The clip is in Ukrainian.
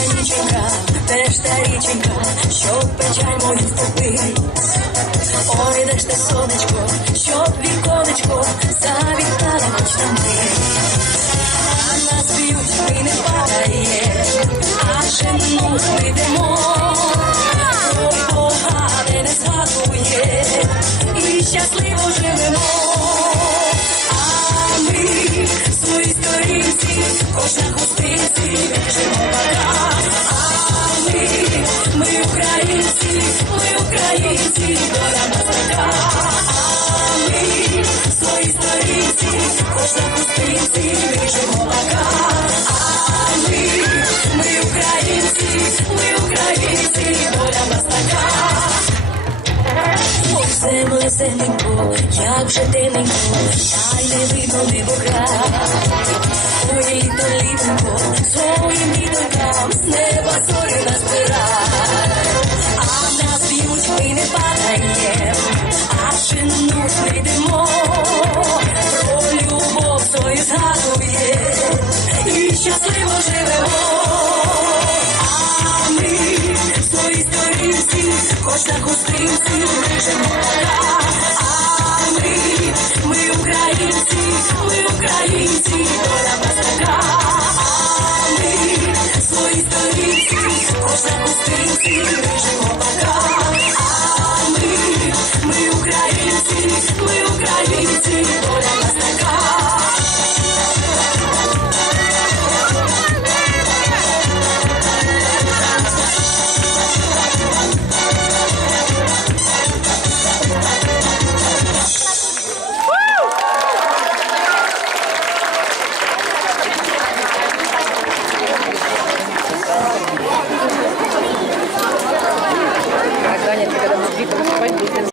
річенька, теж та річенька, що печаль мою втопить. Ой, де ж те сонечко, щоб віконечко завітала хоч мить. А нас б'ють, ми не падає, а жену ми йдемо. Ой, погане не згадує, і щасливо живемо. А ми в своїй сторінці, кожна гостинці, живемо пока. Як же темненько, та й не видно небогра. Ой, літо, літонько, жену прийдемо. Про любов свою і щасливо живемо. А ми в своїй сторінці, кожна гостинці, лежимо. А ми, ми українці, ми українці, доля нас така. А ми в своїй сторінці, кожна гостинці,